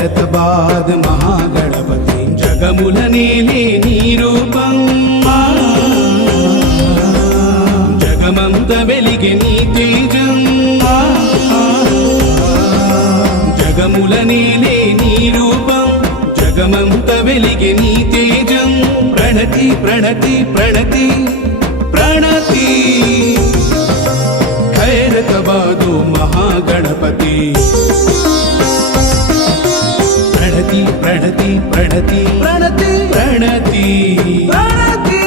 ఖైరతాబాద్ మహాగణపతి జగముల నేలే నీ రూపం జగమంత వెలిగే నీ తేజం జగముల నేలే నీ రూపం జగమంత వెలిగే నీ తేజం ప్రణతి ప్రణతి ప్రణతి ప్రణతి ఖైరతాబాదు మహాగణపతి ప్రణతి ప్రణతి ప్రణతి ప్రణతి ప్రణతి ప్రణతి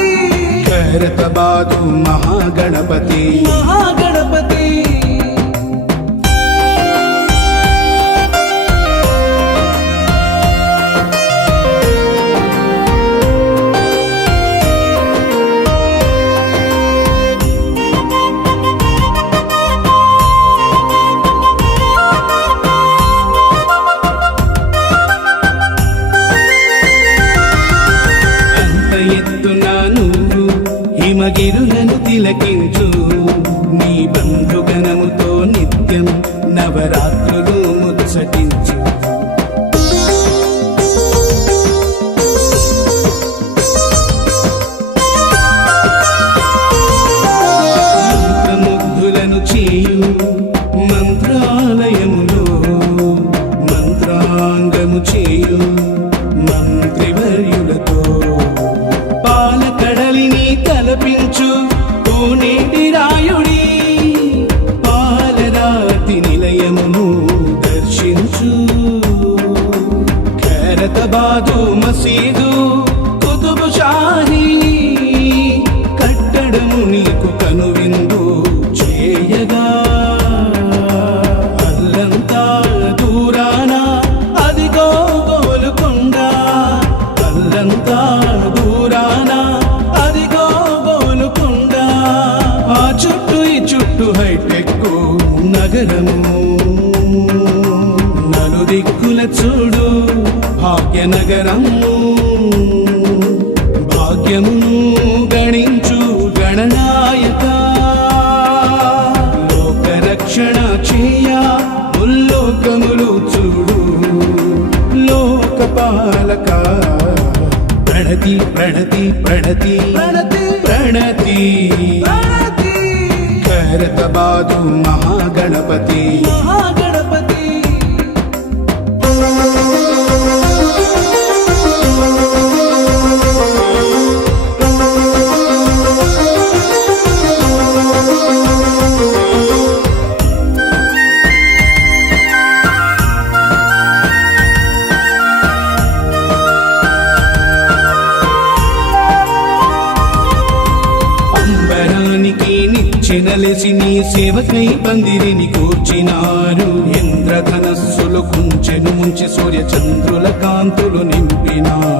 ఖైరతాబాదు మహాగణపతి మహాగణపతి హిమగిరులను తిలకించు నీ బంధుగణముతో నిత్యం నవరాత్రులు ముచ్చటించు మంత్రముగ్ధులను చేయు మంత్రాలయములో మంత్రాంగము చేయు మంత్రివర్యులతో పాలకడలిని తలపించు కోనేటి రాయుడి పాలరాతి నిలయమును దర్శించు ఖైరతాబాదు మసీదు కుతుబ్ షాహీ కట్టడము నీకు కనువిందు చేయగా అల్లంతా దూరాన అదిగో గోలుకొండ అల్లంతా దూరాన అదిగో గోలుకొండ ఆ చుట్టూ ఈ చుట్టూ హైటెక్ నగరము నలుదిక్కుల చూడు భాగ్యనగరము భాగ్యమును గణించు గణనాయక లోకరక్షణ చేయ ముల్లోకములు చూడు లోకపాలక ప్రణతి ప్రణతి ప్రణతి ప్రణతి ప్రణతి ప్రణతి ఖైరతాబాదు మహాగణపతి మహాగణపతి చినలెసి నీ సేవకై పందిరిని కూర్చినారు ఇంద్రధనస్సులు కుంచెను ముంచి సూర్య చంద్రుల కాంతులు నింపినారు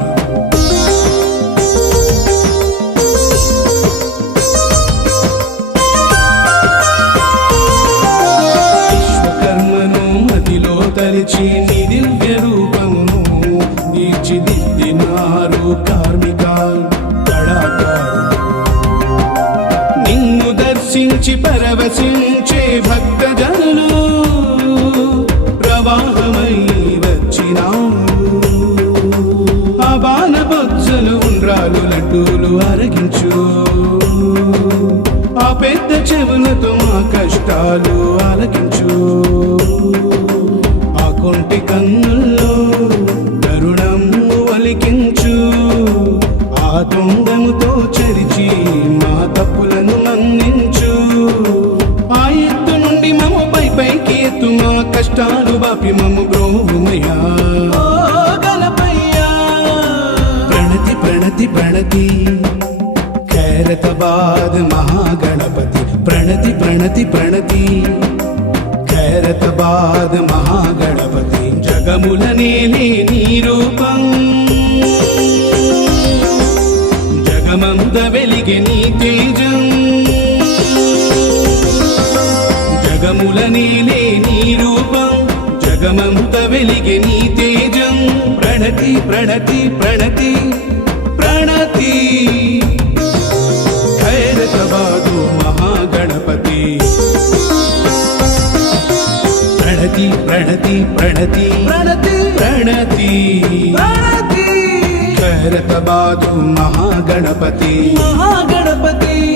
విశ్వకర్మను మదిలో తలిచి నీ దివ్య రూపమును తీర్చిదిద్దినారు కార్మిక దర్శించి పరవశించే భక్తజనులు ప్రవాహమై వచ్చినారు ఆ బాణబొత్సలు ఉండ్రాలు లడ్డూలు అరగించు ఆ పెద్ద చెవులతో మా కష్టాలు ఆలకించు ఆ కొంటి కన్నుల్లో కరుణము ఒలికించు ఆ తొండముతో చరిచి మా తప్పులను మన్నించు ఆ ఎత్తు నుండి మమ్మ పైకి ఎత్తు మా కష్టాలు బాపి మమ్మ బ్రోహుమయ్యా గణపయ్యా ప్రణతి ప్రణతి ప్రణతి ఖైరతాబాద్ మహాగణపతి ప్రణతి ప్రణతి ప్రణతి ఖైరతాబాద్ మహాగణపతి జగముల నేలే నీ రూపం జగమంత వెలిగే నీ తేజం జగముల నేలే నీ రూపం జగమంత వెలిగే నీ తేజం ప్రణతి ప్రణతి ప్రణతి ప్రణతి ఖైరతాబాదు మహాగణపతి ప్రణతి ప్రణతి ప్రణతి प्रणति प्रणति प्रणति प्रणति करत बाधु महागणपति महागणपति